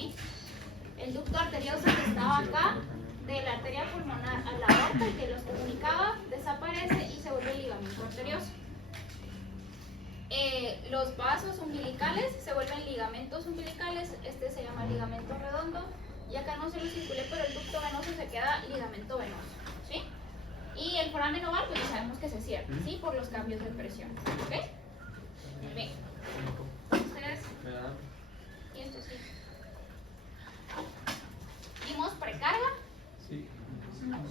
¿sí? El ducto arterioso que estaba acá, de la arteria pulmonar a la aorta, que los comunicaba, desaparece y se vuelve el ligamento arterioso. Los vasos umbilicales se vuelven ligamentos umbilicales, este se llama ligamento redondo, y acá no se lo circulé, pero el ducto venoso se queda ligamento venoso, ¿sí? Y el foramen oval, pues ya sabemos que se cierra, ¿sí? Por los cambios de presión, ¿ok? Bien. Ustedes. Y esto sí. ¿Vimos precarga? Sí.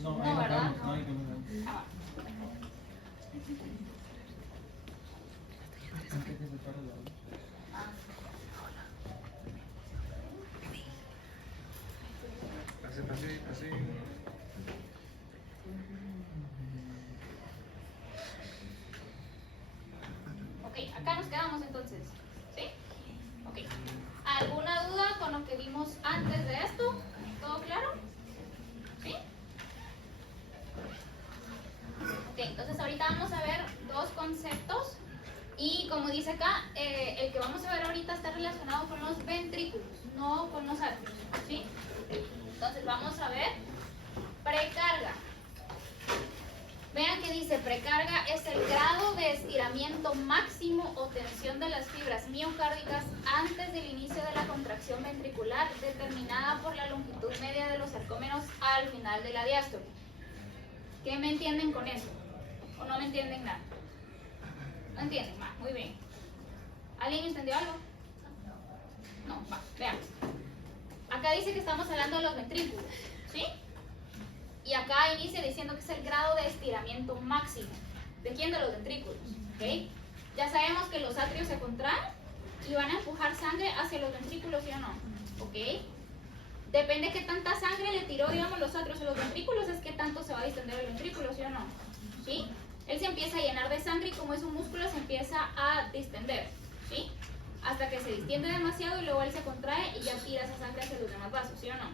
No, ¿verdad? No hay que Ah, ah. Así. Ok, acá nos quedamos entonces, ¿sí? Ok. ¿Alguna duda con lo que vimos antes de esto? ¿Todo claro? ¿Sí? Ok, entonces ahorita vamos a ver dos conceptos y como dice acá, el que vamos a ver ahorita está relacionado con los ventrículos, no con los atrios, ¿sí? Entonces vamos a ver precarga. Vean que dice precarga es el grado de estiramiento máximo o tensión de las fibras miocárdicas antes del inicio de la contracción ventricular determinada por la longitud media de los sarcómeros al final de la diástole. ¿Qué me entienden con eso? ¿O no me entienden nada? ¿No entienden? Va, muy bien. ¿Alguien entendió algo? No, va, veamos. Acá dice que estamos hablando de los ventrículos, ¿sí? Y acá inicia diciendo que es el grado de estiramiento máximo. ¿De quién? De los ventrículos, ¿ok? Ya sabemos que los atrios se contraen y van a empujar sangre hacia los ventrículos, ¿sí o no? ¿Ok? Depende qué tanta sangre le tiró, digamos, los atrios a los ventrículos, es que tanto se va a distender el ventrículo, ¿sí o no? ¿Sí? Él se empieza a llenar de sangre y como es un músculo se empieza a distender, ¿sí? Hasta que se distiende demasiado y luego él se contrae y ya tira esa sangre hacia los demás vasos, ¿sí o no?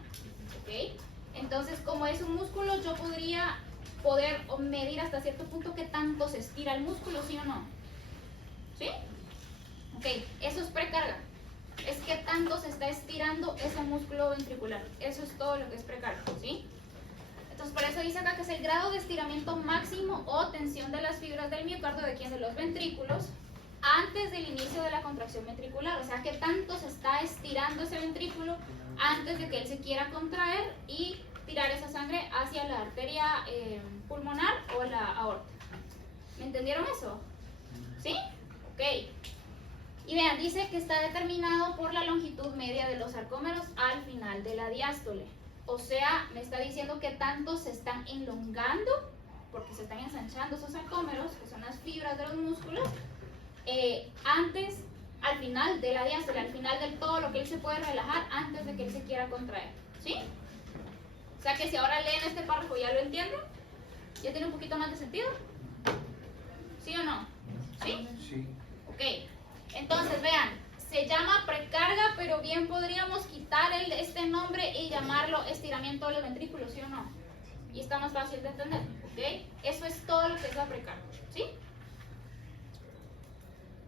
¿Ok? Entonces, como es un músculo, yo podría poder medir hasta cierto punto qué tanto se estira el músculo, ¿sí o no? ¿Sí? Ok, eso es precarga. Es que tanto se está estirando ese músculo ventricular. Eso es todo lo que es precarga, ¿sí? Entonces, por eso dice acá que es el grado de estiramiento máximo o tensión de las fibras del miocardio, de quién, de los ventrículos, antes del inicio de la contracción ventricular. O sea, que tanto se está estirando ese ventrículo antes de que él se quiera contraer y tirar esa sangre hacia la arteria pulmonar o la aorta. ¿Me entendieron eso? ¿Sí? Ok. Y vean, dice que está determinado por la longitud media de los sarcómeros al final de la diástole. O sea, me está diciendo que tanto se están elongando, porque se están ensanchando esos sarcómeros, que son las fibras de los músculos, antes, al final de la diástole, al final del todo lo que él se puede relajar antes de que él se quiera contraer. ¿Sí? O sea que si ahora leen este párrafo ya lo entienden, ya tiene un poquito más de sentido. ¿Sí o no? ¿Sí? Sí. Ok. Entonces, vean, se llama precarga, pero bien podríamos quitar este nombre y llamarlo estiramiento de los ventrículos, ¿sí o no? Y está más fácil de entender, ¿ok? Eso es todo lo que es la precarga, ¿sí?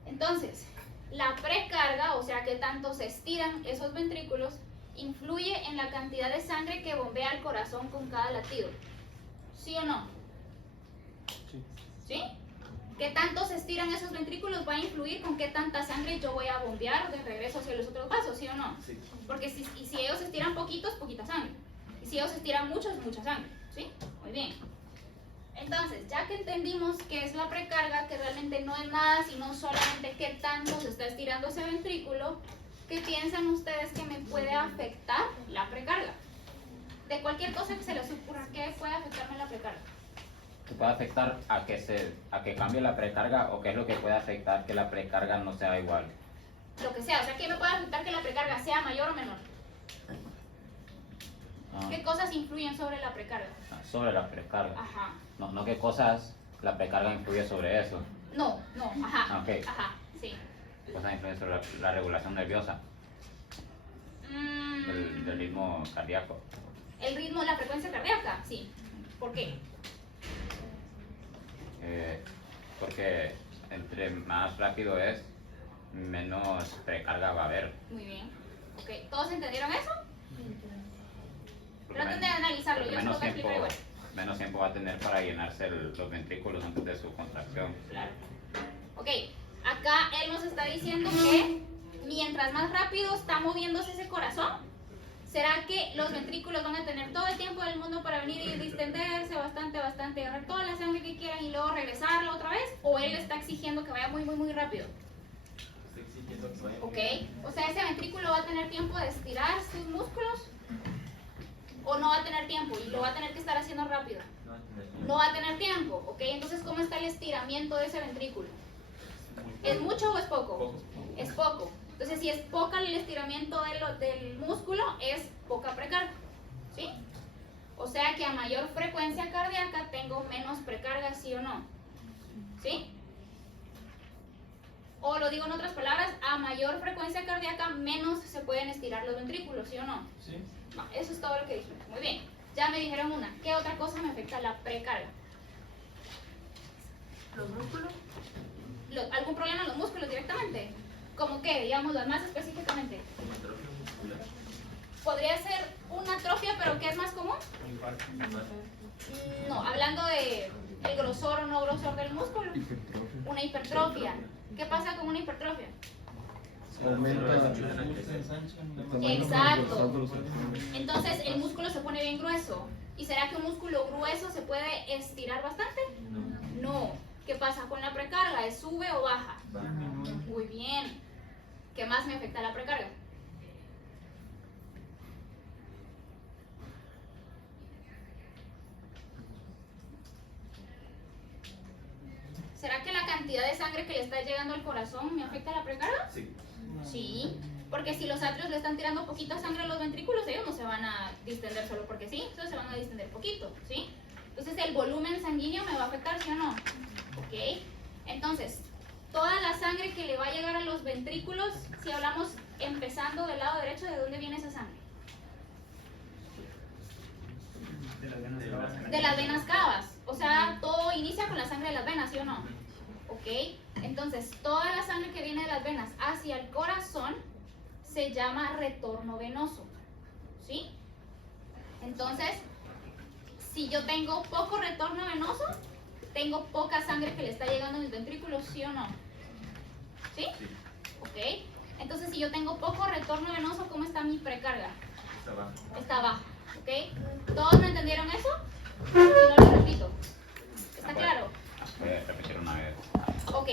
Entonces, la precarga, o sea que tanto se estiran esos ventrículos, influye en la cantidad de sangre que bombea el corazón con cada latido, ¿sí o no? Sí. ¿Sí? ¿Qué tanto se estiran esos ventrículos va a influir con qué tanta sangre yo voy a bombear de regreso hacia los otros vasos, ¿sí o no? Sí. Porque si ellos se estiran poquitos, poquita sangre. Y si ellos se estiran mucho, es mucha sangre, ¿sí? Muy bien. Entonces, ya que entendimos qué es la precarga, que realmente no es nada, sino solamente qué tanto se está estirando ese ventrículo, ¿qué piensan ustedes que me puede afectar la precarga? De cualquier cosa que se les ocurra, ¿qué puede afectarme la precarga? ¿Qué puede afectar a que cambie la precarga o qué es lo que puede afectar que la precarga no sea igual? Lo que sea, o sea, ¿qué me puede afectar que la precarga sea mayor o menor? ¿Qué cosas influyen sobre la precarga? Sobre la precarga. Ajá. No qué cosas la precarga influye sobre eso. No, ajá. Ok. Ajá, sí. ¿Qué cosas influyen sobre la regulación nerviosa? Del ritmo cardíaco. El ritmo, la frecuencia cardíaca, sí. ¿Por qué? Porque entre más rápido es, menos precarga va a haber. Muy bien. Ok, ¿Todos entendieron eso? Porque Traten de analizarlo, yo se menos lo voy a explicar igual. menos tiempo va a tener para llenarse los ventrículos antes de su contracción. Claro. Ok, acá él nos está diciendo que mientras más rápido está moviéndose ese corazón, ¿será que los ventrículos van a tener todo el tiempo del mundo para venir y distenderse bastante, agarrar toda la sangre que quieran y luego regresarlo otra vez? ¿O él está exigiendo que vaya muy rápido? Ok, o sea, ese ventrículo va a tener tiempo de estirar sus músculos o no va a tener tiempo y lo va a tener que estar haciendo rápido. No va a tener tiempo, ok, entonces ¿cómo está el estiramiento de ese ventrículo? ¿Es mucho o es poco? Es poco. Entonces si es poca el estiramiento del músculo, es poca precarga, ¿sí? O sea que a mayor frecuencia cardíaca tengo menos precarga, ¿sí o no? ¿Sí? O lo digo en otras palabras, a mayor frecuencia cardíaca menos se pueden estirar los ventrículos, ¿sí o no? Sí. No, eso es todo lo que dijimos. Muy bien. Ya me dijeron una. ¿Qué otra cosa me afecta la precarga? ¿Los músculos? ¿Algún problema en los músculos directamente? ¿Cómo qué? Digámoslo más específicamente. Podría ser una atrofia, pero ¿qué es más común? No, hablando de el grosor o no grosor del músculo. Una hipertrofia. ¿Qué pasa con una hipertrofia? Exacto. Entonces el músculo se pone bien grueso. ¿Y será que un músculo grueso se puede estirar bastante? No. ¿Qué pasa con la precarga? ¿Es sube o baja? Muy bien. ¿Qué más me afecta la precarga? ¿Será que la cantidad de sangre que le está llegando al corazón me afecta la precarga? Sí. Sí, porque si los atrios le están tirando poquita sangre a los ventrículos, ellos no se van a distender solo porque sí, entonces se van a distender poquito, ¿sí? Entonces el volumen sanguíneo me va a afectar, ¿sí o no? Ok, entonces, toda la sangre que le va a llegar a los ventrículos, si hablamos empezando del lado derecho, ¿de dónde viene esa sangre? De las venas cavas, o sea, todo inicia con la sangre de las venas, ¿sí o no? Ok, entonces toda la sangre que viene de las venas hacia el corazón se llama retorno venoso, ¿sí? Entonces, si yo tengo poco retorno venoso, tengo poca sangre que le está llegando a mis ventrículos, ¿sí o no? ¿Sí? Ok, entonces si yo tengo poco retorno venoso, ¿cómo está mi precarga? Está baja, ¿ok? ¿Todos me entendieron eso? Si no lo repito. ¿Está claro? Voy a repetir una vez. Ok.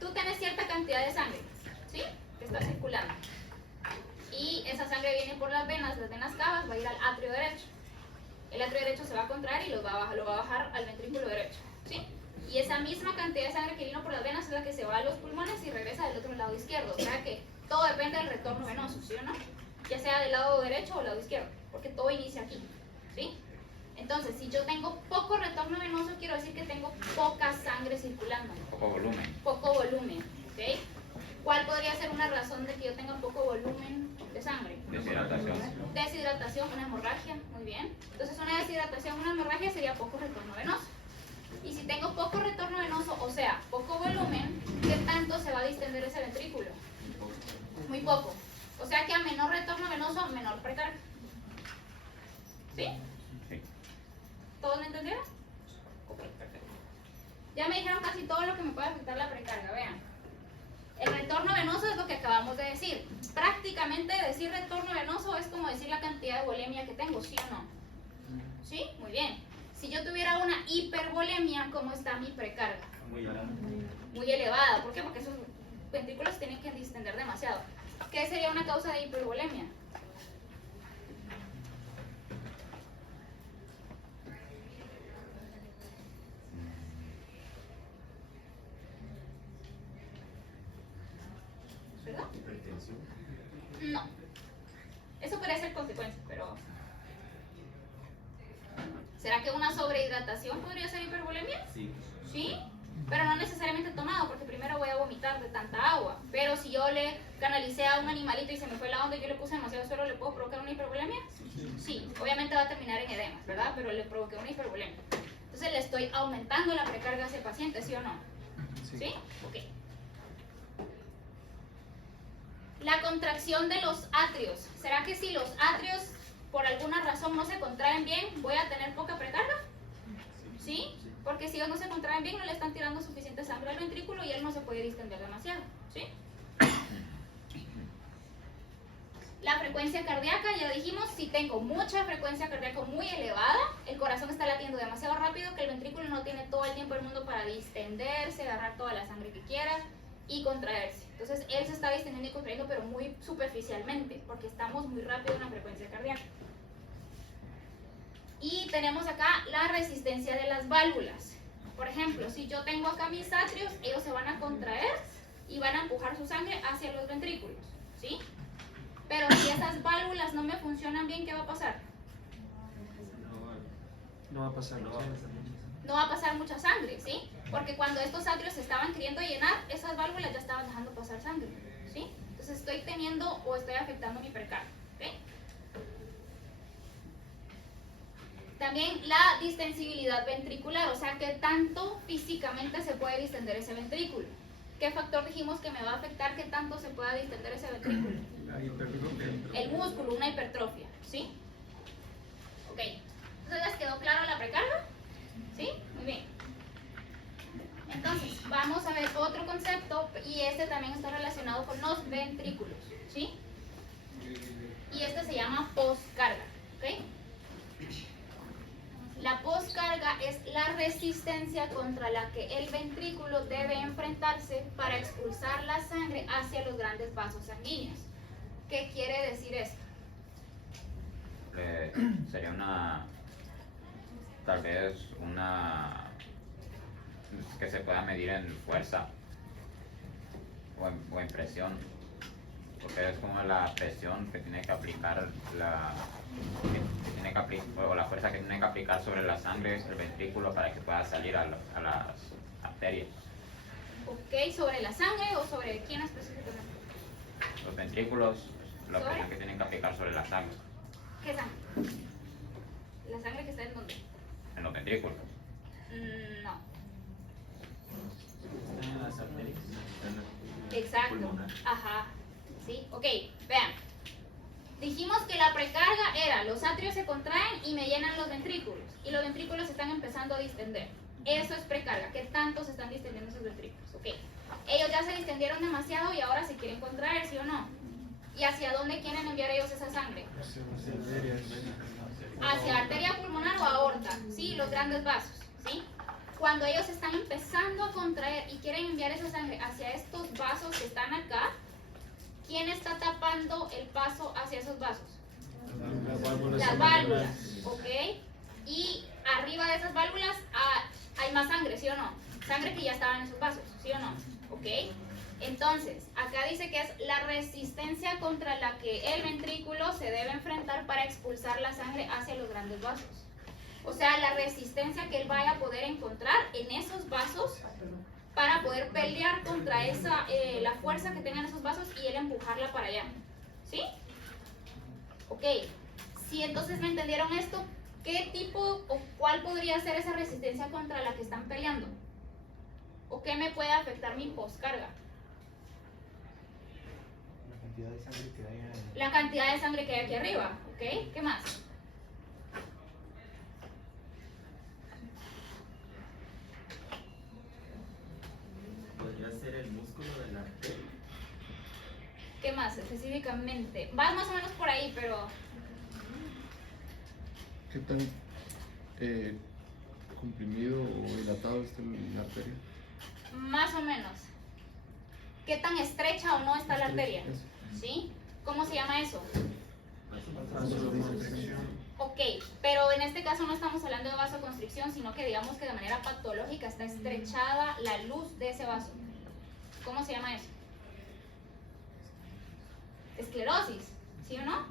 Tú tienes cierta cantidad de sangre, ¿sí? Que está circulando. Y esa sangre viene por las venas cavas, va a ir al atrio derecho. El atrio derecho se va a contraer y lo va a bajar al ventrículo derecho, ¿sí? Y esa misma cantidad de sangre que vino por las venas es la que se va a los pulmones y regresa del otro lado izquierdo. O sea que todo depende del retorno venoso, ¿sí o no? Ya sea del lado derecho o lado izquierdo, porque todo inicia aquí, ¿sí? Entonces, si yo tengo poco retorno venoso, quiero decir que tengo poca sangre circulando. Poco volumen. Poco volumen, ¿ok? ¿Cuál podría ser una razón de que yo tenga poco volumen de sangre? Deshidratación. Deshidratación, una hemorragia, muy bien. Entonces, una deshidratación, una hemorragia sería poco retorno venoso. Y si tengo poco retorno venoso, o sea, poco volumen, ¿qué tanto se va a distender ese ventrículo? Muy poco. O sea que a menor retorno venoso, menor precarga. ¿Sí? Sí. ¿Todos me entendieron? Ok, perfecto. Ya me dijeron casi todo lo que me puede afectar la precarga, vean. El retorno venoso es lo que acabamos de decir. Prácticamente decir retorno venoso es como decir la cantidad de volemia que tengo, ¿sí o no? ¿Sí? Muy bien. Si yo tuviera una hipervolemia, ¿cómo está mi precarga? Muy elevada. ¿Por qué? Porque esos ventrículos se tienen que distender demasiado. ¿Qué sería una causa de hipervolemia? ¿Verdad? No. Eso podría ser consecuencia, pero... ¿será que una sobrehidratación podría ser hipervolemia? Sí. ¿Sí? Pero no necesariamente tomado, porque primero voy a vomitar de tanta agua. Pero si yo le canalicé a un animalito y se me fue la onda y yo le puse demasiado suero, ¿le puedo provocar una hipervolemia? Sí. Obviamente va a terminar en edemas, ¿verdad? Pero le provoqué una hipervolemia. Entonces le estoy aumentando la precarga a ese paciente, ¿sí o no? ¿Sí? Ok. La contracción de los atrios. ¿Será que si los atrios por alguna razón no se contraen bien, voy a tener poca precarga? ¿Sí? Porque si ellos no se contraen bien, no le están tirando suficiente sangre al ventrículo y él no se puede distender demasiado. ¿Sí? La frecuencia cardíaca, ya dijimos, si tengo mucha frecuencia cardíaca muy elevada, el corazón está latiendo demasiado rápido, que el ventrículo no tiene todo el tiempo del mundo para distenderse, agarrar toda la sangre que quiera y contraerse. Entonces él se está distendiendo y contrayendo, pero muy superficialmente, porque estamos muy rápido en la frecuencia cardíaca. Y tenemos acá la resistencia de las válvulas. Por ejemplo, si yo tengo acá mis atrios, ellos se van a contraer y van a empujar su sangre hacia los ventrículos, ¿sí? Pero si esas válvulas no me funcionan bien, ¿qué va a pasar? No va a pasar. No va a pasar mucha sangre, ¿sí? Porque cuando estos atrios se estaban queriendo llenar, esas válvulas ya estaban dejando pasar sangre, ¿sí? Entonces estoy teniendo o estoy afectando mi percardio, ¿ok? También la distensibilidad ventricular, o sea, qué tanto físicamente se puede distender ese ventrículo. ¿Qué factor dijimos que me va a afectar qué tanto se pueda distender ese ventrículo? La hipertrofia. El músculo, una hipertrofia, ¿sí? Ok, entonces ¿les quedó claro la precarga? ¿Sí? Muy bien. Entonces, vamos a ver otro concepto y este también está relacionado con los ventrículos, ¿sí? Y este se llama poscarga, ¿ok? La poscarga es la resistencia contra la que el ventrículo debe enfrentarse para expulsar la sangre hacia los grandes vasos sanguíneos. ¿Qué quiere decir esto? Sería tal vez que se pueda medir en fuerza o en presión, porque es como la presión que tiene que aplicar o la fuerza que tiene que aplicar sobre la sangre, el ventrículo, para que pueda salir a las arterias. Ok, ¿sobre la sangre o sobre quién específicamente? Los ventrículos, la ¿Sobre? presión que tienen que aplicar sobre la sangre, ¿Qué sangre? ¿La sangre que está en dónde? en los ventrículos. No. Están en las arterias. Exacto. Pulmonar. Ajá. Sí, ok, vean. Dijimos que la precarga era los atrios se contraen y me llenan los ventrículos. Y los ventrículos se están empezando a distender. Eso es precarga. ¿Qué tanto se están distendiendo esos ventrículos? Ok. Ellos ya se distendieron demasiado y ahora se quieren contraer, ¿sí o no? ¿Y hacia dónde quieren enviar ellos esa sangre? Hacia arteria pulmonar o aorta, ¿sí? Los grandes vasos, ¿sí? Cuando ellos están empezando a contraer y quieren enviar esa sangre hacia estos vasos que están acá, ¿quién está tapando el paso hacia esos vasos? Las válvulas, ¿ok? Y arriba de esas válvulas hay más sangre, ¿sí o no? Sangre que ya estaba en esos vasos, ¿sí o no? ¿Ok? Entonces, acá dice que es la resistencia contra la que el ventrículo se debe enfrentar para expulsar la sangre hacia los grandes vasos. O sea, la resistencia que él vaya a poder encontrar en esos vasos para poder pelear contra la fuerza que tengan esos vasos y él empujarla para allá. ¿Sí? Ok. Si entonces me entendieron esto, ¿qué tipo o cuál podría ser esa resistencia contra la que están peleando? ¿O qué me puede afectar mi poscarga? La cantidad de sangre que hay en... La cantidad de sangre que hay aquí arriba. ¿Ok? ¿Qué más? Podría ser el músculo de la arteria. ¿Qué más específicamente? Vas más o menos por ahí, pero... ¿Qué tan comprimido o dilatado está la arteria? Más o menos. ¿Qué tan estrecha o no está la arteria? Eso. ¿Sí? ¿Cómo se llama eso? Vasoconstricción. Ok, pero en este caso no estamos hablando de vasoconstricción, sino que digamos que de manera patológica está estrechada la luz de ese vaso. ¿Cómo se llama eso? Esclerosis, ¿sí o no?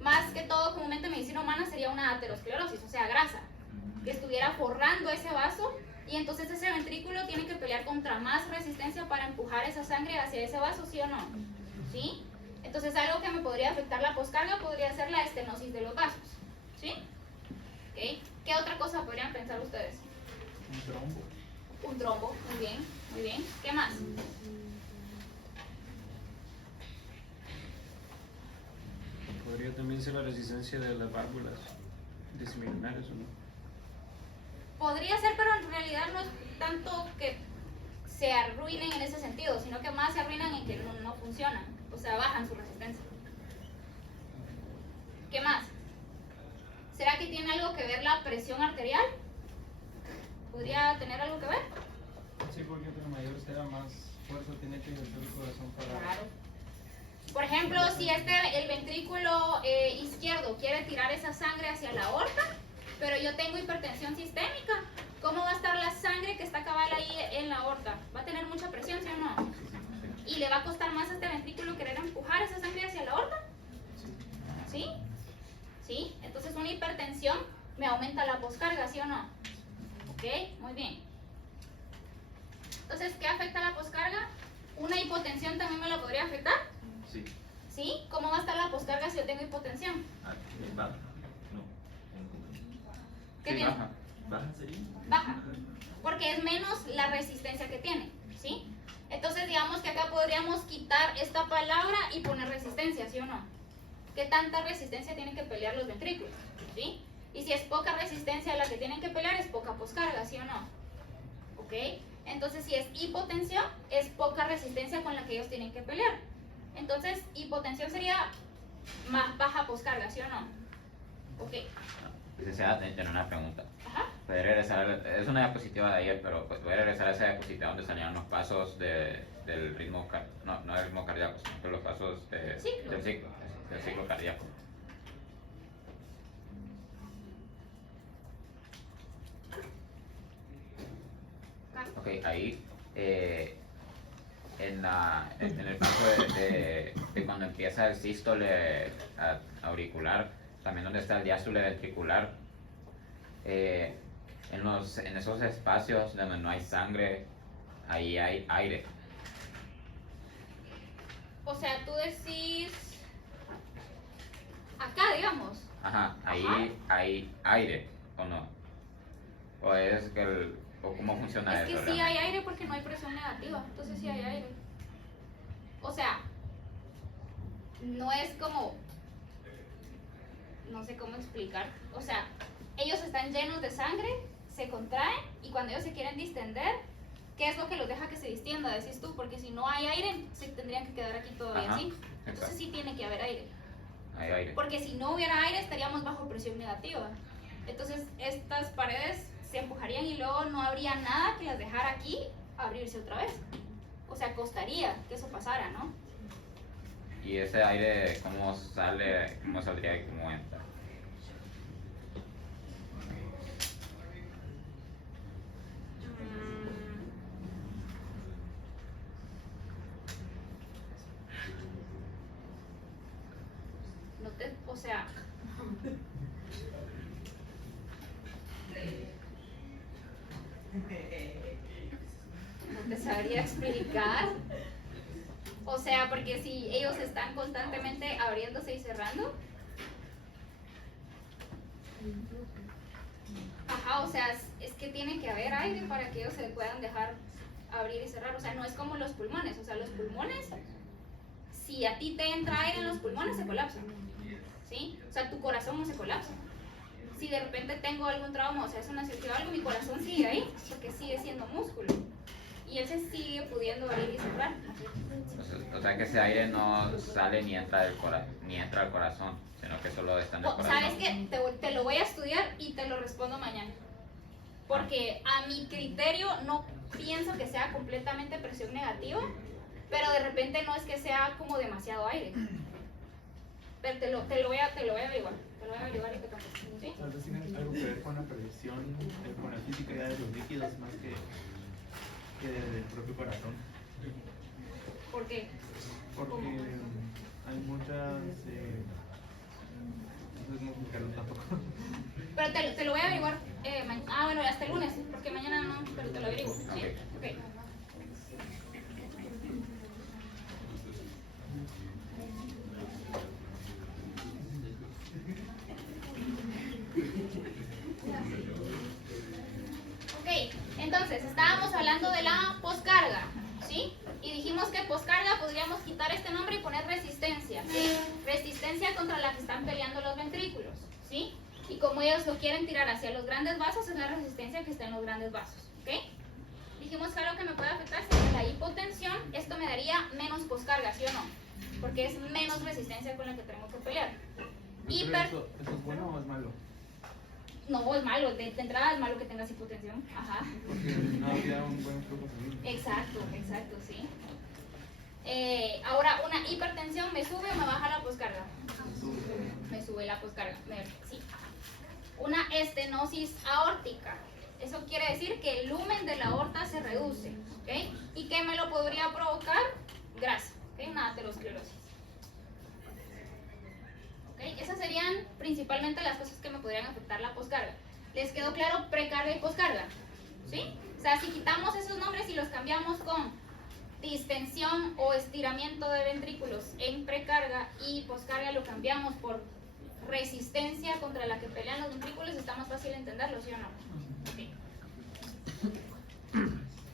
Más que todo, comúnmente en medicina humana sería una aterosclerosis, o sea, grasa, que estuviera forrando ese vaso y entonces ese ventrículo tiene que pelear contra más resistencia para empujar esa sangre hacia ese vaso, ¿sí o no? ¿Sí? Entonces algo que me podría afectar la poscarga podría ser la estenosis de los vasos, ¿sí? ¿Ok? ¿Qué otra cosa podrían pensar ustedes? Un trombo. Un trombo, muy bien, muy bien. ¿Qué más? podría también ser la resistencia de las válvulas disminucionales, ¿o no? Podría ser, pero en realidad no es tanto que se arruinen en ese sentido, sino que más se arruinan en que no funcionan, o sea, bajan su resistencia. ¿Qué más? ¿Será que tiene algo que ver la presión arterial? ¿Podría tener algo que ver? Sí, porque entre mayor sea, más fuerza tiene que ejercer el corazón para... Claro. Por ejemplo, si el ventrículo izquierdo quiere tirar esa sangre hacia la aorta, pero yo tengo hipertensión sistémica, ¿cómo va a estar la sangre que está cabal ahí en la aorta? ¿Va a tener mucha presión, sí o no? ¿Y le va a costar más a este ventrículo querer empujar esa sangre hacia la aorta? ¿Sí? ¿Sí? Entonces una hipertensión me aumenta la poscarga, ¿sí o no? Ok, muy bien. Entonces, ¿qué afecta la poscarga? ¿Una hipotensión también me la podría afectar? Sí. ¿Sí? ¿Cómo va a estar la poscarga si yo tengo hipotensión? Ah, baja. No. ¿Qué Sí, tiene? baja. Baja sería. Baja. Porque es menos la resistencia que tiene, ¿sí? Entonces, digamos que acá podríamos quitar esta palabra y poner resistencia, ¿sí o no? ¿Qué tanta resistencia tienen que pelear los ventrículos? ¿Sí? Y si es poca resistencia la que tienen que pelear, es poca poscarga, ¿sí o no? ¿Ok? Entonces, si es hipotensión, es poca resistencia con la que ellos tienen que pelear. Entonces, hipotensión sería más baja poscarga, ¿sí o no? Ok. Licenciada, tengo una pregunta. Ajá. ¿Puede regresar? Es una diapositiva de ayer, pero pues, ¿puede regresar a esa diapositiva donde salían los pasos del ritmo, no del ritmo cardíaco, sino que los pasos Ciclo. del ciclo cardíaco? Acá. Ok, ahí, en el caso de cuando empieza el sístole auricular, también donde está el diástole ventricular, en esos espacios donde no hay sangre, ahí hay aire. O sea, tú decís... Acá, digamos. Ajá, ahí Ajá. hay aire, ¿o no? ¿O es que o cómo funciona Es eso? que sí hay realmente? aire porque no hay presión negativa, entonces sí hay aire. O sea, no es como, no sé cómo explicar, o sea, ellos están llenos de sangre, se contraen y cuando ellos se quieren distender, ¿qué es lo que los deja que se distienda? Decís tú, porque si no hay aire, se tendrían que quedar aquí todavía Ajá, así. Entonces sí tiene que haber aire. Hay aire. Porque si no hubiera aire estaríamos bajo presión negativa. Entonces estas paredes se empujarían y luego no habría nada que las dejara aquí abrirse otra vez. O sea, costaría que eso pasara, ¿no? ¿Y ese aire cómo sale, cómo saldría y cómo entra? No te, o sea... No te sabría explicar. O sea, porque si ellos están constantemente abriéndose y cerrando. Ajá, o sea, es que tiene que haber aire para que ellos se puedan dejar abrir y cerrar. O sea, no es como los pulmones. O sea, los pulmones, si a ti te entra aire en los pulmones, se colapsan. ¿Sí? O sea, tu corazón no se colapsa. Si de repente tengo algún trauma, o sea, es una cirugía o algo, mi corazón sigue ahí, porque sigue siendo músculo. Y él se sigue pudiendo abrir y cerrar. O sea que ese aire no sale ni entra al corazón, sino que solo está en el corazón. ¿Sabes qué? Te lo voy a estudiar y te lo respondo mañana. Porque a mi criterio no pienso que sea completamente presión negativa, pero de repente no es que sea como demasiado aire. Pero te lo voy a averiguar. Te lo voy a averiguar y te contesto. ¿Sí? Tal vez tienen algo que ver con la presión, con la fisicidad de los líquidos más que del propio corazón. ¿Por qué? Porque ¿Cómo? hay muchas... no sé cómo explicarlo tampoco. Pero te lo voy a averiguar. Bueno, hasta el lunes, porque mañana no, pero te lo averiguo. ¿Sí? Ok. Ok. Ok, entonces estábamos hablando de la poscarga, ¿sí? Y dijimos que poscarga podríamos quitar este nombre y poner resistencia. ¿Sí? Resistencia contra la que están peleando los ventrículos, ¿sí? Y como ellos lo quieren tirar hacia los grandes vasos, es la resistencia que está en los grandes vasos, ¿ok? Dijimos que algo que me puede afectar sería la hipotensión. Esto me daría menos poscarga, ¿sí o no? Porque es menos resistencia con la que tengo que pelear. ¿Eso es bueno o es malo? No, es malo. De entrada es malo que tengas hipotensión. Ajá. Porque no había un buen flujo sanguíneo. Exacto, sí. Ahora, una hipertensión me sube o me baja la poscarga. Me sube la poscarga. Sí. Una estenosis aórtica. Eso quiere decir que el lumen de la aorta se reduce, ¿ok? ¿Y qué me lo podría provocar? Grasa, ¿ok? Una aterosclerosis. ¿Ok? Esas serían principalmente las cosas que me podrían afectar la poscarga. ¿Les quedó claro precarga y poscarga? ¿Sí? O sea, si quitamos esos nombres y los cambiamos con distensión o estiramiento de ventrículos en precarga y poscarga, lo cambiamos por resistencia contra la que pelean los ventrículos, está más fácil entenderlo, ¿sí o no? Okay.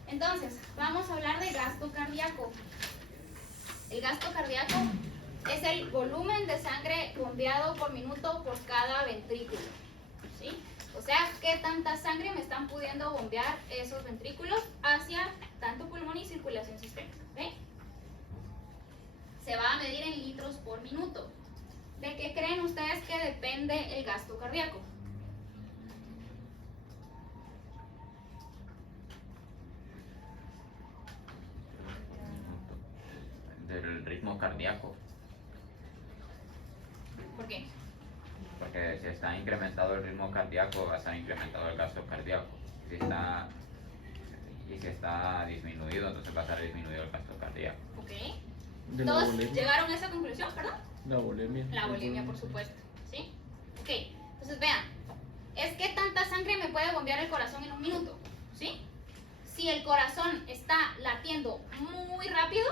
Entonces, vamos a hablar de gasto cardíaco. El gasto cardíaco es el volumen de sangre bombeado por minuto por cada ventrículo, ¿sí? O sea, qué tanta sangre me están pudiendo bombear esos ventrículos hacia tanto pulmón y circulación sistémica, ¿ok? Se va a medir en litros por minuto. ¿De qué creen ustedes que depende el gasto cardíaco? Del ritmo cardíaco. ¿Por qué? Porque si está incrementado el ritmo cardíaco, va a estar incrementado el gasto cardíaco. Si está disminuido, entonces va a estar disminuido el gasto cardíaco. ¿Ok? De la ¿Todos bulimia. llegaron a esa conclusión, perdón? La bulimia. La bulimia, por supuesto, ¿sí? Ok, entonces vean, es que tanta sangre me puede bombear el corazón en un minuto, ¿sí? Si el corazón está latiendo muy rápido,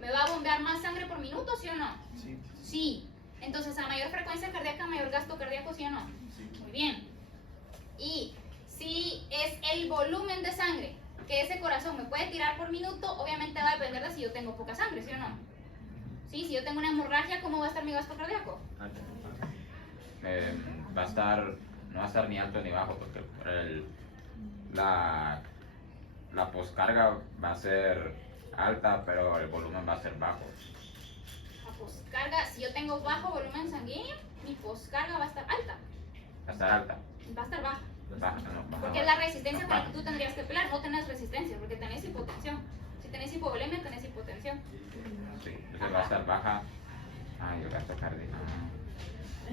¿me va a bombear más sangre por minuto, sí o no? Sí. Sí. Entonces, a mayor frecuencia cardíaca, mayor gasto cardíaco, ¿sí o no? Muy bien. Y si es el volumen de sangre que ese corazón me puede tirar por minuto, obviamente va a depender de si yo tengo poca sangre, ¿sí o no? Sí, si yo tengo una hemorragia, ¿cómo va a estar mi gasto cardíaco? Va a estar, no va a estar ni alto ni bajo, porque la poscarga va a ser alta, pero el volumen va a ser bajo. La poscarga, si yo tengo bajo volumen sanguíneo, mi poscarga va a estar alta, Va a estar alta. va a estar baja. Baja, no, baja, Porque es la resistencia con la que tú tendrías que pelear, no tenés resistencia, porque tenés hipotensión. Si tenés hipovolemia, tenés hipotensión. Sí, entonces va a estar baja. Ay, el gasto cardíaco.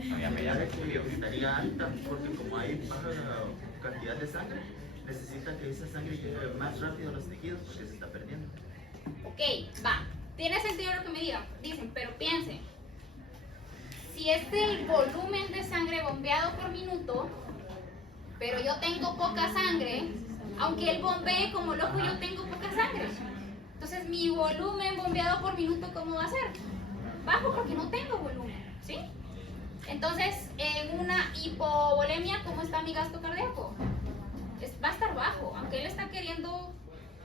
No, ya me confundió. Estaría alta porque como hay baja cantidad de sangre, necesita que esa sangre llegue más rápido a los tejidos porque se está perdiendo. Ok, va. Tiene sentido lo que me dicen, pero piensen. Si es el volumen de sangre bombeado por minuto, pero yo tengo poca sangre, aunque él bombee como loco, yo tengo poca sangre. Entonces mi volumen bombeado por minuto, ¿cómo va a ser? Bajo porque no tengo volumen, ¿sí? Entonces, en una hipovolemia, ¿cómo está mi gasto cardíaco? Va a estar bajo, aunque él está queriendo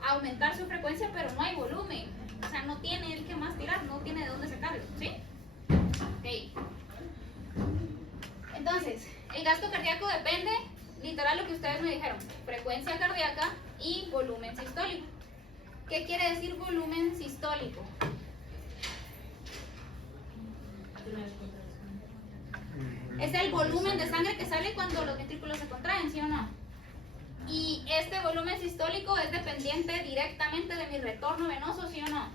aumentar su frecuencia, pero no hay volumen. O sea, no tiene él que más tirar, no tiene de dónde sacarlo, ¿sí? Ok. Entonces, el gasto cardíaco depende, literal lo que ustedes me dijeron, frecuencia cardíaca y volumen sistólico. ¿Qué quiere decir volumen sistólico? Es el volumen de sangre que sale cuando los ventrículos se contraen, ¿sí o no? Y este volumen sistólico es dependiente directamente de mi retorno venoso, ¿sí o no?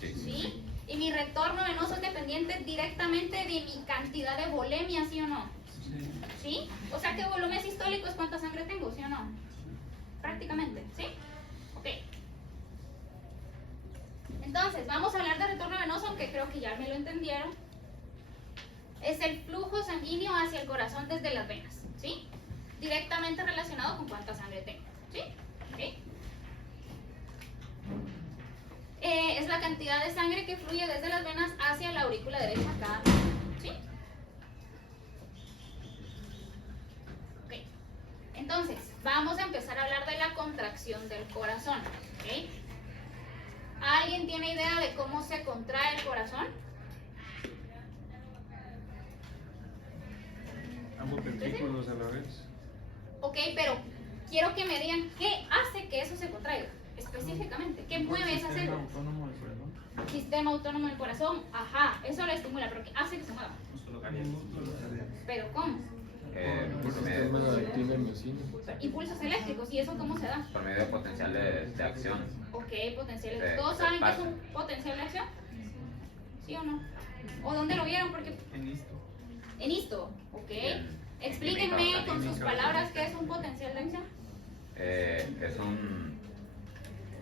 ¿Sí? Y mi retorno venoso es dependiente directamente de mi cantidad de volemia, ¿sí o no? ¿Sí? O sea que volumen sistólico es cuánta sangre tengo, ¿sí o no? Prácticamente, ¿sí? Ok. Entonces, vamos a hablar de retorno venoso, aunque creo que ya me lo entendieron. Es el flujo sanguíneo hacia el corazón desde las venas, ¿sí? Directamente relacionado con cuánta sangre tengo, ¿sí? ¿Okay? Es la cantidad de sangre que fluye desde las venas hacia la aurícula derecha cada minuto, ¿sí? Ok. Entonces, vamos a empezar a hablar de la contracción del corazón, ¿ok? ¿Alguien tiene idea de cómo se contrae el corazón? Ambos ventrículos a la vez. Ok, pero quiero que me digan qué hace que eso se contraiga, específicamente. ¿Qué mueve esa Sistema célula? autónomo del corazón. Sistema autónomo del corazón, ajá, eso lo estimula, pero ¿qué hace que se mueva? Músculo cardíaco. ¿Pero cómo? Por sistema de actina y miocina. Impulsos eléctricos, ¿y eso cómo se da? por medio de potencial de acción. Ok, potenciales. Sí, ¿Todos sí, saben qué es pasa. un potencial de acción? ¿Sí o no? ¿O dónde lo vieron? Porque En esto. en esto, ok. Bien. Explíquenme Química, con sus química. palabras qué es un potencial de acción. Es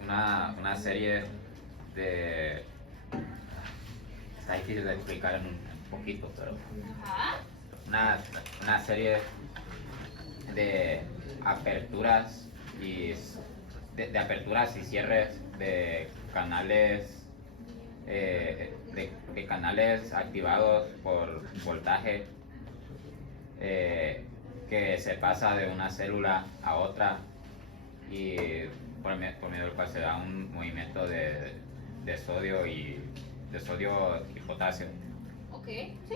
una serie de... Está difícil de explicar en un poquito, pero Ajá. una serie de aperturas y de aperturas y cierres de canales de canales activados por voltaje que se pasa de una célula a otra y por medio del cual se da un movimiento de sodio y potasio. Ok, sí.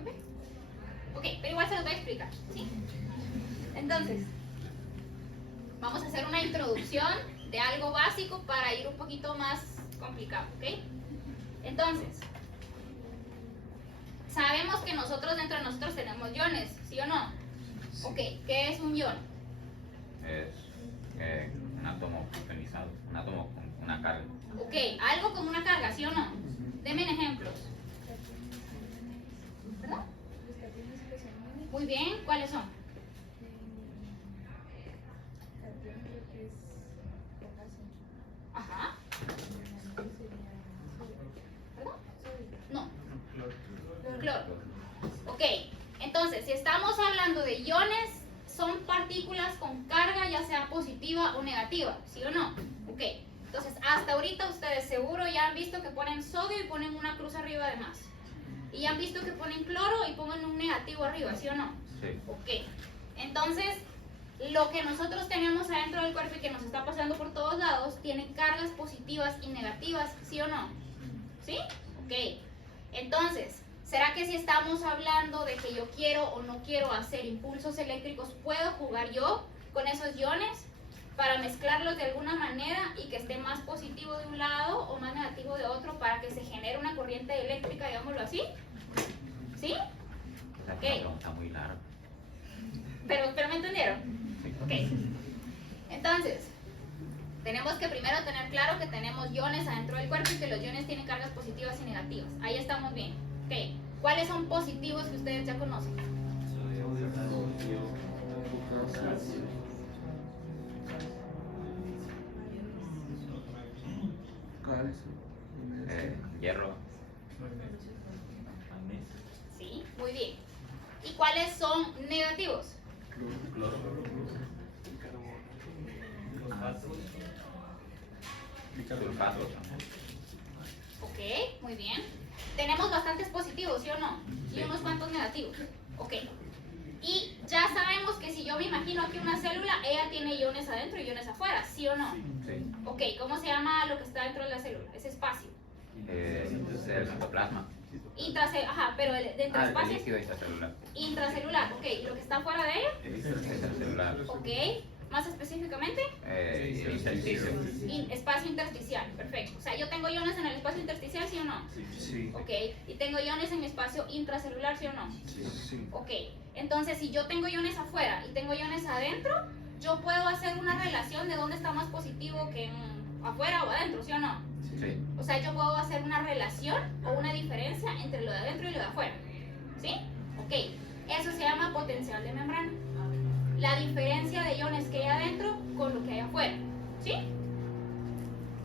Ok. Ok, pero igual se los voy a explicar, ¿sí? Entonces, vamos a hacer una introducción de algo básico para ir un poquito más complicado, ¿ok? Entonces, sabemos que nosotros dentro de nosotros tenemos iones, ¿sí o no? Ok, ¿qué es un ion? Es un átomo ionizado, un átomo con una carga. Ok, algo con una carga, ¿sí o no? Denme ejemplos. ¿Verdad? Muy bien, ¿cuáles son? Ajá. ¿Verdad? No, cloro. Ok, entonces, si estamos hablando de iones, son partículas con carga, ya sea positiva o negativa, ¿sí o no? Ok, entonces, hasta ahorita ustedes seguro ya han visto que ponen sodio y ponen una cruz arriba de más. Y ya han visto que ponen cloro y ponen un negativo arriba, ¿sí o no? Sí. Ok, entonces, lo que nosotros tenemos adentro del cuerpo y que nos está pasando por todos lados, tiene cargas positivas y negativas, ¿sí o no? ¿Sí? Ok, entonces, ¿será que si estamos hablando de que yo quiero o no quiero hacer impulsos eléctricos, puedo jugar yo con esos iones para mezclarlos de alguna manera y que esté más positivo de un lado o más negativo de otro para que se genere una corriente eléctrica, digámoslo así? ¿Sí? Esa Ok. pregunta muy larga. Pero ¿me entendieron? Ok. Entonces, tenemos que primero tener claro que tenemos iones adentro del cuerpo y que los iones tienen cargas positivas y negativas. Ahí estamos bien. Ok. ¿Cuáles son positivos que ustedes ya conocen? Hierro, Sí, muy bien. ¿Y cuáles son negativos? sulfato, Ok, muy bien. Tenemos bastantes positivos, ¿sí o no? Y Sí. unos cuantos negativos. Ok. Y ya sabemos que si yo me imagino aquí una célula, ella tiene iones adentro y iones afuera, ¿sí o no? sí. Ok, ¿cómo se llama lo que está dentro de la célula? Ese espacio. Es el citoplasma. Ajá, pero dentro El espacio líquido intracelular. intracelular. Ok, ¿y lo que está afuera de ella? Extracelular. Ok, más específicamente, Intersticio. espacio intersticial. Perfecto. O sea, yo tengo iones en el espacio intersticial, ¿sí o no? Sí. Ok, y tengo iones en mi espacio intracelular, ¿sí o no? Sí. Ok, entonces si yo tengo iones afuera y tengo iones adentro, yo puedo hacer una relación de dónde está más positivo que afuera o adentro, ¿sí o no? Sí. O sea, yo puedo hacer una relación o una diferencia entre lo de adentro y lo de afuera. ¿Sí? Ok, eso se llama potencial de membrana. La diferencia de iones que hay adentro con lo que hay afuera. ¿Sí?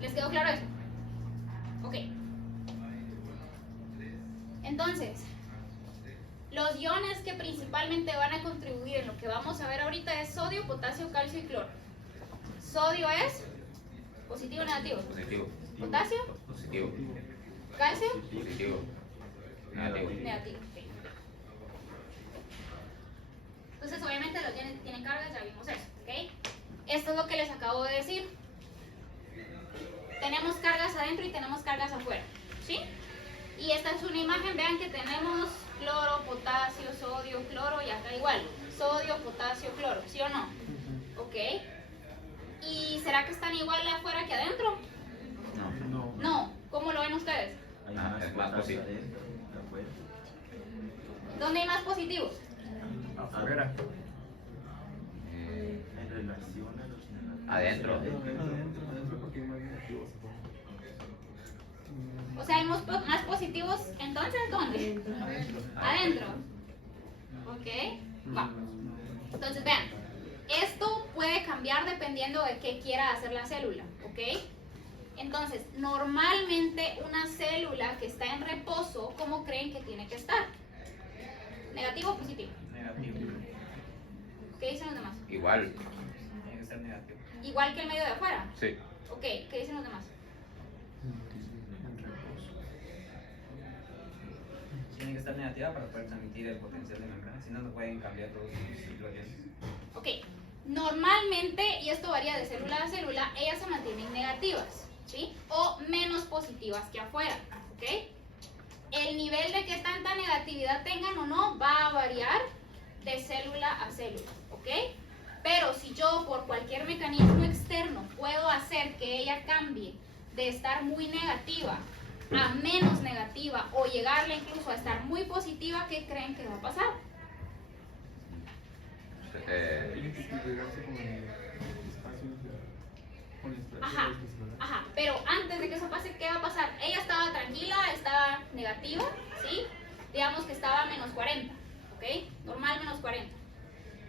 ¿Les quedó claro eso? Ok. Entonces, los iones que principalmente van a contribuir en lo que vamos a ver ahorita es sodio, potasio, calcio y cloro. Sodio es positivo o negativo. Positivo. Potasio, Positivo. calcio, Positivo. Negativo. negativo. Ok. Entonces, obviamente los iones tienen cargas, ya vimos eso, ¿ok? Esto es lo que les acabo de decir. Tenemos cargas adentro y tenemos cargas afuera, ¿sí? Y esta es una imagen, vean que tenemos cloro, potasio, sodio, cloro, y acá igual, sodio, potasio, cloro, ¿sí o no? Ok. ¿Y será que están igual afuera que adentro? No. No. ¿Cómo lo ven ustedes? Hay Ah, más es más potasio positivo. adentro que afuera. ¿Dónde hay más positivos? Afuera. En relación a los negativos. Adentro. Adentro porque hay más negativos. O sea, hay más positivos, entonces, ¿dónde? Adentro. Ok. Va. Entonces, vean, esto puede cambiar dependiendo de qué quiera hacer la célula, ¿ok? Entonces, normalmente una célula que está en reposo, ¿cómo creen que tiene que estar? ¿Negativo o positivo? Negativo. ¿Qué dicen los demás? Igual. Tiene que ser negativo. Igual que el medio de afuera. Sí. Ok, ¿qué dicen los demás? Tiene que estar negativa para poder transmitir el potencial de membrana, si no, no pueden cambiar todos sus ciclones. Ok, normalmente, y esto varía de célula a célula, ellas se mantienen negativas, ¿sí? O menos positivas que afuera, ¿ok? El nivel de qué tanta negatividad tengan o no va a variar de célula a célula, ¿ok? Pero si yo por cualquier mecanismo externo puedo hacer que ella cambie de estar muy negativa a menos negativa o llegarle incluso a estar muy positiva, ¿qué creen que va a pasar? Tiene que integrarse con el espacio, con el espacio. Ajá, ajá, pero antes de que eso pase, ¿qué va a pasar? Ella estaba tranquila, estaba negativa, ¿sí? Digamos que estaba a menos 40, ¿ok? Normal menos 40.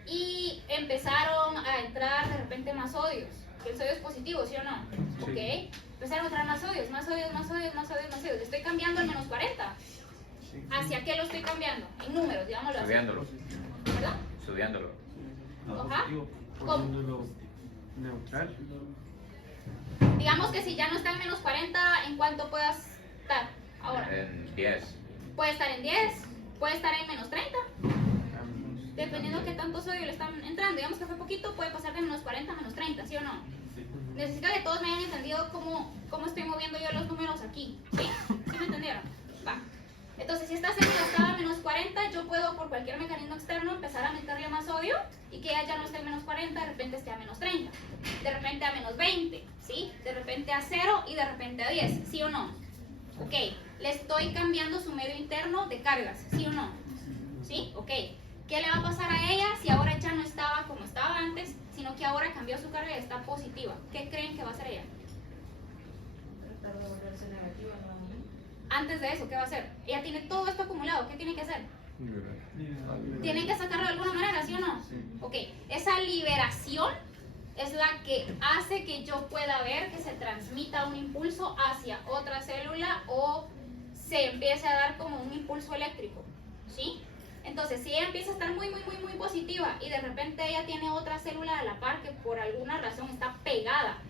Y empezaron a entrar de repente más sodios, que el sodio es positivo, ¿sí o no? ¿Ok? Empezaron a entrar más sodios, más sodios, más sodios, más sodios, más sodios. Estoy cambiando el menos 40. ¿Hacia qué lo estoy cambiando? En números, digámoslo así. Subiéndolo. ¿Verdad? Subiéndolo. Ajá. Poniéndolo neutral. Digamos que si ya no está en menos 40, ¿en cuánto puedas estar ahora? En 10. Puede estar en 10, puede estar en menos 30, dependiendo de qué tanto sodio le están entrando. Digamos que fue poquito, puede pasar de menos 40 a menos 30, ¿sí o no? Necesito que todos me hayan entendido cómo estoy moviendo yo los números aquí, ¿sí? ¿Sí me entendieron? Va. Entonces, si esta célula estaba a menos 40, yo puedo por cualquier mecanismo externo empezar a meterle más sodio y que ella ya no esté en menos 40, de repente esté a menos 30, de repente a menos 20, ¿sí? De repente a 0 y de repente a 10, ¿sí o no? Ok, le estoy cambiando su medio interno de cargas, ¿sí o no? ¿Sí? Ok. ¿Qué le va a pasar a ella si ahora ya no estaba como estaba antes, sino que ahora cambió su carga y está positiva? ¿Qué creen que va a hacer ella? Tratar de volverse negativa nuevamente. Antes de eso, ¿qué va a hacer? Ella tiene todo esto acumulado, ¿qué tiene que hacer? Tienen que sacarlo de alguna manera, ¿sí o no? Ok, esa liberación es la que hace que yo pueda ver que se transmita un impulso hacia otra célula o se empiece a dar como un impulso eléctrico, ¿sí? Entonces, si ella empieza a estar muy positiva y de repente ella tiene otra célula a la par que por alguna razón está pegada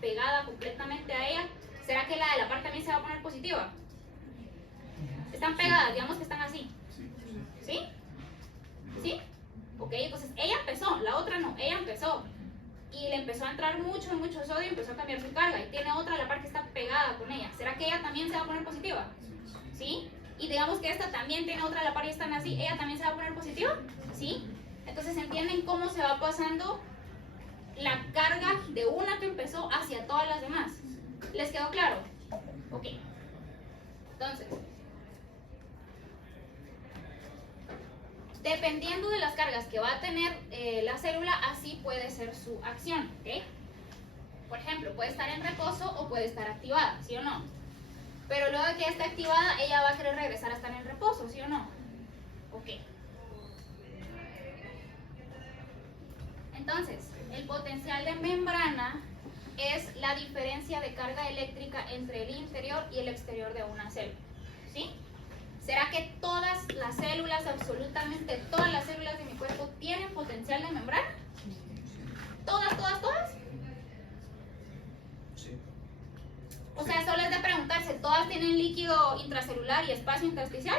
completamente a ella, ¿será que la de la par también se va a poner positiva? Están pegadas, digamos que están así. ¿Sí? ¿Sí? Ok, entonces ella empezó, la otra no, ella empezó. Y le empezó a entrar mucho sodio y empezó a cambiar su carga. Y tiene otra a la par que está pegada con ella. ¿Será que ella también se va a poner positiva? ¿Sí? Y digamos que esta también tiene otra a la par y están así, ¿ella también se va a poner positiva? ¿Sí? Entonces entienden cómo se va pasando la carga de una que empezó hacia todas las demás. ¿Les quedó claro? Ok. Entonces, dependiendo de las cargas que va a tener la célula, así puede ser su acción, ¿ok? Por ejemplo, puede estar en reposo o puede estar activada, ¿sí o no? Pero luego de que esté activada, ella va a querer regresar a estar en reposo, ¿sí o no? Ok. Entonces, el potencial de membrana es la diferencia de carga eléctrica entre el interior y el exterior de una célula, ¿sí? ¿Será que todas las células, absolutamente todas las células de mi cuerpo tienen potencial de membrana? ¿Todas? Sí. O sea, solo es de preguntarse, ¿todas tienen líquido intracelular y espacio intersticial?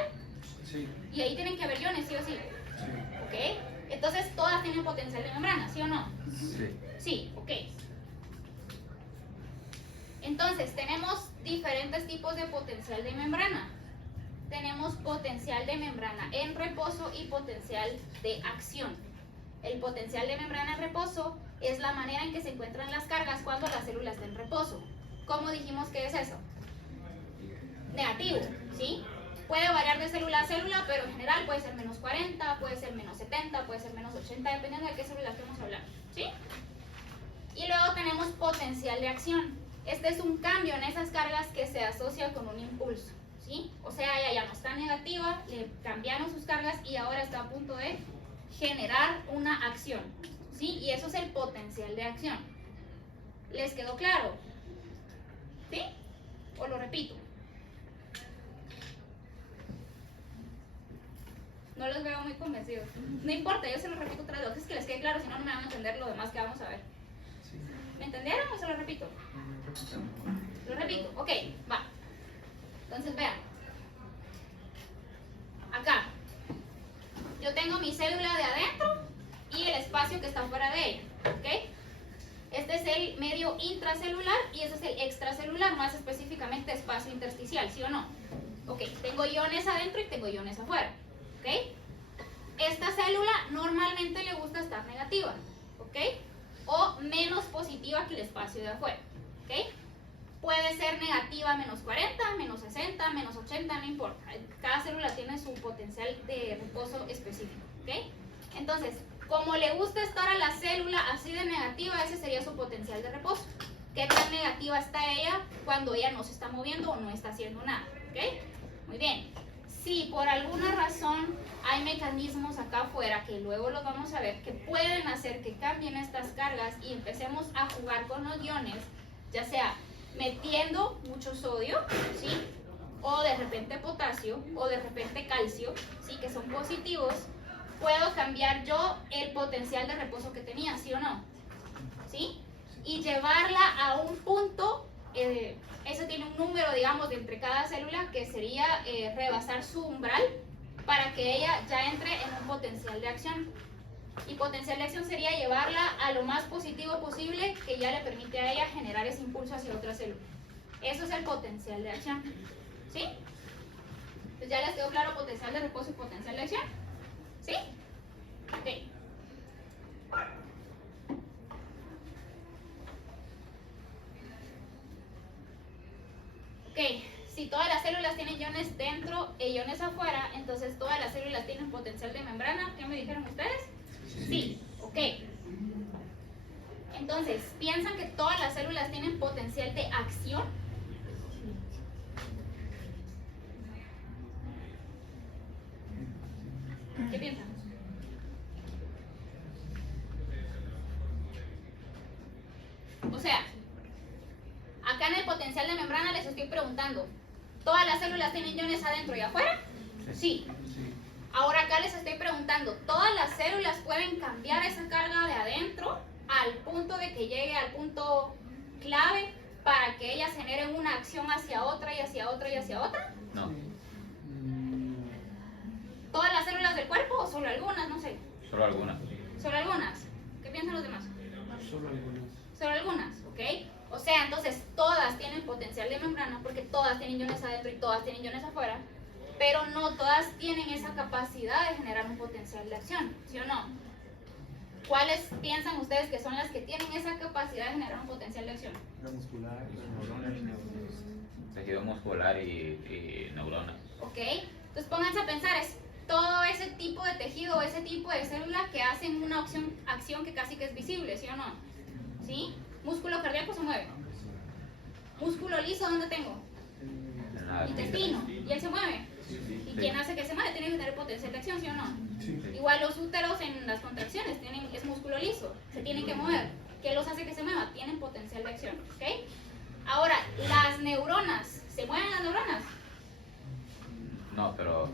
Sí. Y ahí tienen que haber iones, sí o sí. ¿Ok? Entonces, todas tienen potencial de membrana, ¿sí o no? Sí. Sí, ok. Entonces, tenemos diferentes tipos de potencial de membrana. tenemos potencial de membrana en reposo y potencial de acción. El potencial de membrana en reposo es la manera en que se encuentran las cargas cuando la célula está en reposo. ¿Cómo dijimos que es eso? Negativo, ¿sí? Puede variar de célula a célula, pero en general puede ser menos 40, puede ser menos 70, puede ser menos 80, dependiendo de qué célula estemos hablando, ¿sí? Y luego tenemos potencial de acción. Este es un cambio en esas cargas que se asocia con un impulso, ¿sí? O sea, ella ya no está negativa, le cambiaron sus cargas y ahora está a punto de generar una acción, ¿sí? Y eso es el potencial de acción. ¿Les quedó claro? ¿Sí? ¿O lo repito? No los veo muy convencidos. No importa, yo se los repito otra vez. Es que les quede claro, si no, no me van a entender lo demás que vamos a ver. Sí. ¿Me entendieron o se lo repito? Lo repito, ok, va. Entonces vean. Acá. Yo tengo mi célula de adentro y el espacio que está fuera de ella, ¿ok? Este es el medio intracelular y ese es el extracelular, más específicamente espacio intersticial, ¿sí o no? Ok, tengo iones adentro y tengo iones afuera, ¿ok? Esta célula normalmente le gusta estar negativa, ¿ok? O menos positiva que el espacio de afuera, ¿ok? Puede ser negativa menos 40, menos 60, menos 80, no importa. Cada célula tiene su potencial de reposo específico, ¿ok? Entonces, como le gusta estar a la célula así de negativa, ese sería su potencial de reposo. ¿Qué tan negativa está ella cuando ella no se está moviendo o no está haciendo nada? ¿Ok? Muy bien. Si por alguna razón hay mecanismos acá afuera, que luego los vamos a ver, que pueden hacer que cambien estas cargas y empecemos a jugar con los iones, ya sea metiendo mucho sodio, ¿sí? O de repente potasio, o de repente calcio, ¿sí? Que son positivos, puedo cambiar yo el potencial de reposo que tenía, ¿sí o no? ¿Sí? Y llevarla a un punto, eso tiene un número, digamos, de entre cada célula, que sería rebasar su umbral para que ella ya entre en un potencial de acción. Y potencial de acción sería llevarla a lo más positivo posible, que ya le permite a ella generar ese impulso hacia otra célula. Eso es el potencial de acción. ¿Sí? Entonces, ¿ya les quedó claro potencial de reposo y potencial de acción? ¿Sí? Ok. Ok, si todas las células tienen iones dentro e iones afuera, entonces todas las células tienen potencial de membrana. ¿Qué me dijeron ustedes? Sí, ok. Entonces, ¿piensan que todas las células tienen potencial de acción? ¿Qué piensan? O sea, acá en el potencial de membrana les estoy preguntando, ¿todas las células tienen iones adentro y afuera? Sí. Ahora acá les estoy preguntando, ¿todas las células pueden cambiar esa carga de adentro al punto de que llegue al punto clave para que ellas generen una acción hacia otra y hacia otra y hacia otra? No, ¿Todas las células del cuerpo o solo algunas? No sé. solo algunas. ¿Solo algunas? ¿Qué piensan los demás? Solo algunas. Solo algunas, ¿ok? O sea, entonces todas tienen potencial de membrana porque todas tienen iones adentro y todas tienen iones afuera, pero no todas tienen esa capacidad de generar un potencial de acción, ¿sí o no? ¿Cuáles piensan ustedes que son las que tienen esa capacidad de generar un potencial de acción? La muscular, la neurona. Tejido muscular y neuronas. ¿Ok? Entonces pónganse a pensar, es todo ese tipo de tejido o ese tipo de célula que hacen una acción que casi que es visible, ¿sí o no? ¿Sí? Músculo cardíaco se mueve. Músculo liso, ¿dónde tengo? En la- Intestino. ¿Y él se mueve? ¿Y Sí. quién hace que se mueve? Tiene que tener potencial de acción, ¿sí o no? Sí. Igual los úteros en las contracciones es músculo liso, se tienen que mover. ¿Qué los hace que se muevan? Tienen potencial de acción, ¿ok? Ahora, las neuronas, ¿se mueven las neuronas? No, pero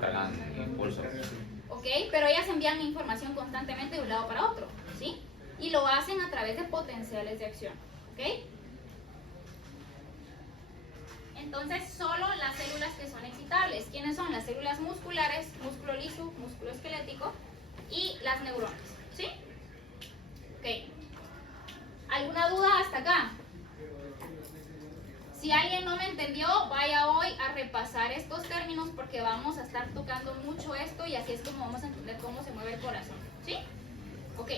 cargan impulsos. ¿Ok? Pero ellas envían información constantemente de un lado para otro, ¿sí? Y lo hacen a través de potenciales de acción, ¿ok? Entonces, solo las células que son excitables. ¿Quiénes son? Las células musculares, músculo liso, músculo esquelético y las neuronas, ¿sí? Ok. ¿Alguna duda hasta acá? Si alguien no me entendió, vaya hoy a repasar estos términos porque vamos a estar tocando mucho esto y así es como vamos a entender cómo se mueve el corazón. ¿Sí? Ok.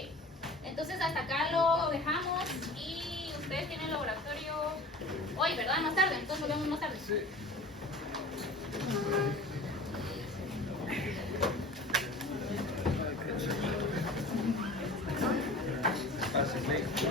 Entonces hasta acá lo dejamos y ustedes tienen laboratorio hoy, ¿verdad? Más tarde. Entonces nos vemos más tarde. Sí.